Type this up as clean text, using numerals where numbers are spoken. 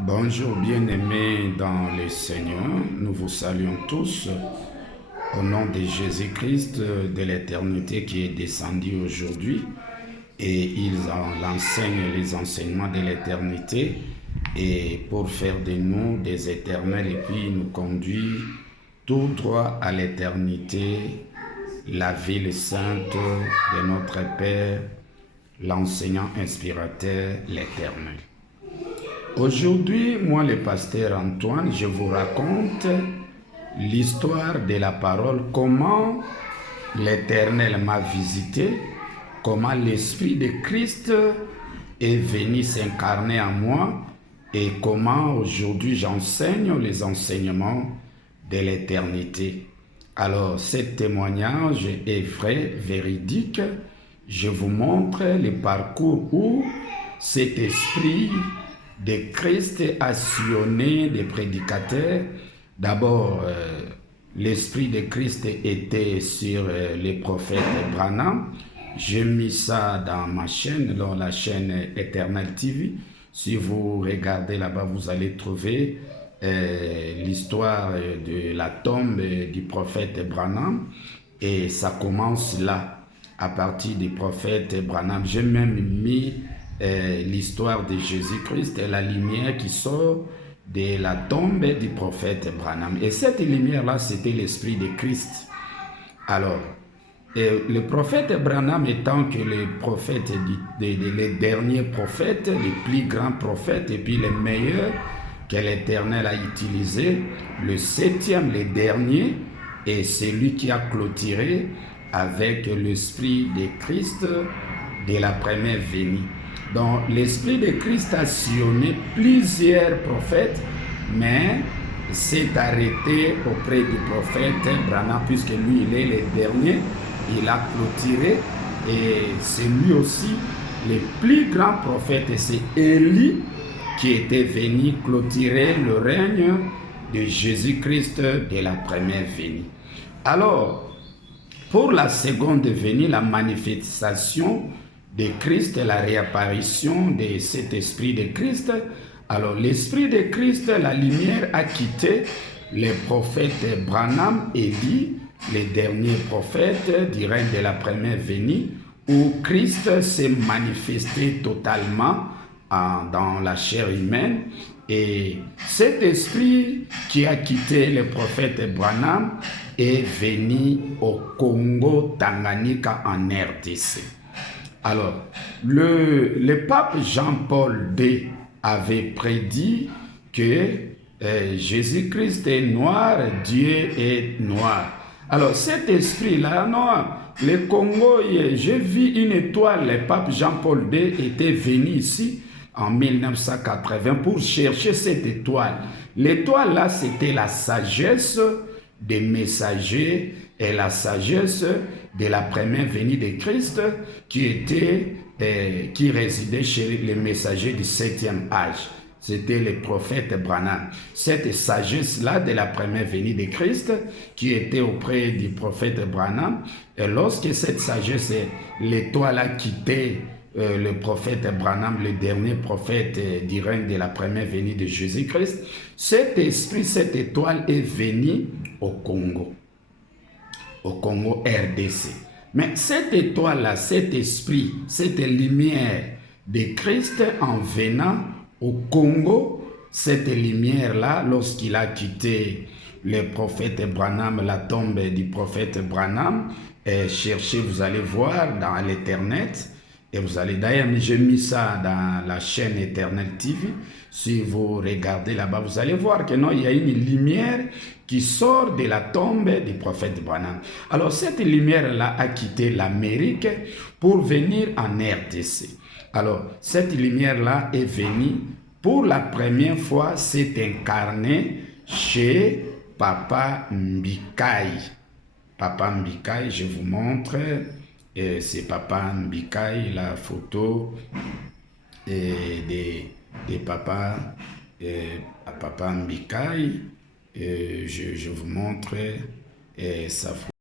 Bonjour bien-aimés dans le Seigneur, nous vous saluons tous au nom de Jésus-Christ de l'éternité qui est descendu aujourd'hui et il enseigne les enseignements de l'éternité et pour faire de nous des éternels et puis nous conduit tout droit à l'éternité, la ville sainte de notre Père, l'enseignant inspirateur, l'Éternel. Aujourd'hui, moi le pasteur Antoine, je vous raconte l'histoire de la parole, comment l'Éternel m'a visité, comment l'Esprit de Christ est venu s'incarner en moi et comment aujourd'hui j'enseigne les enseignements de l'éternité. Alors, ce témoignage est vrai, véridique. Je vous montre le parcours où cet esprit de Christ a sillonné des prédicateurs. D'abord, l'esprit de Christ était sur les prophètes Branham. J'ai mis ça dans ma chaîne, dans la chaîne Éternel TV. Si vous regardez là-bas, vous allez trouver l'histoire de la tombe du prophète Branham. Et ça commence là, à partir du prophète Branham. J'ai même mis l'histoire de Jésus-Christ et la lumière qui sort de la tombe du prophète Branham. Et cette lumière-là, c'était l'Esprit de Christ. Alors, le prophète Branham étant que le prophète, les derniers prophètes, les plus grands prophètes et puis les meilleurs que l'Éternel a utilisé, le septième, le dernier, et c'est lui qui a clôturé avec l'Esprit de Christ de la première venue. Donc, l'Esprit de Christ a sillonné plusieurs prophètes, mais s'est arrêté auprès du prophète Branham, puisque lui, il est le dernier, il a clôturé, et c'est lui aussi le plus grand prophète, et c'est Élie qui était venu clôturer le règne de Jésus-Christ de la première venue. Alors, pour la seconde venue, la manifestation de Christ, la réapparition de cet esprit de Christ. Alors, l'esprit de Christ, la lumière a quitté les prophètes Branham et Élie, les derniers prophètes du règne de la première venue, où Christ s'est manifesté totalement dans la chair humaine. Et cet esprit qui a quitté le prophète Branham est venu au Congo, Tanganyika, en RDC. Alors, le pape Jean-Paul II avait prédit que Jésus-Christ est noir, Dieu est noir. Alors, cet esprit-là, non, le Congo, j'ai vu une étoile, le pape Jean-Paul II était venu ici en 1980 pour chercher cette étoile. L'étoile là, c'était la sagesse des messagers et la sagesse de la première venue de Christ qui résidait chez les messagers du 7e âge. C'était le prophète Branham. Cette sagesse-là de la première venue de Christ qui était auprès du prophète Branham. Et lorsque cette sagesse, l'étoile a quitté le prophète Branham, le dernier prophète du règne de la première venue de Jésus-Christ, cet esprit, cette étoile est venue au Congo RDC. Mais cette étoile-là, cet esprit, cette lumière de Christ en venant au Congo, cette lumière-là, lorsqu'il a quitté le prophète Branham, la tombe du prophète Branham, cherchez, vous allez voir dans l'Internet. Et vous allez, d'ailleurs, j'ai mis ça dans la chaîne Éternel TV. Si vous regardez là-bas, vous allez voir que non, il y a une lumière qui sort de la tombe du prophète Branham. Alors, cette lumière-là a quitté l'Amérique pour venir en RDC. Alors, cette lumière-là est venue pour la première fois, s'est incarnée chez Papa Mbikai. Papa Mbikai, je vous montre. C'est Papa Mbikai, la photo de Papa Mbikai. Je vous montre sa photo.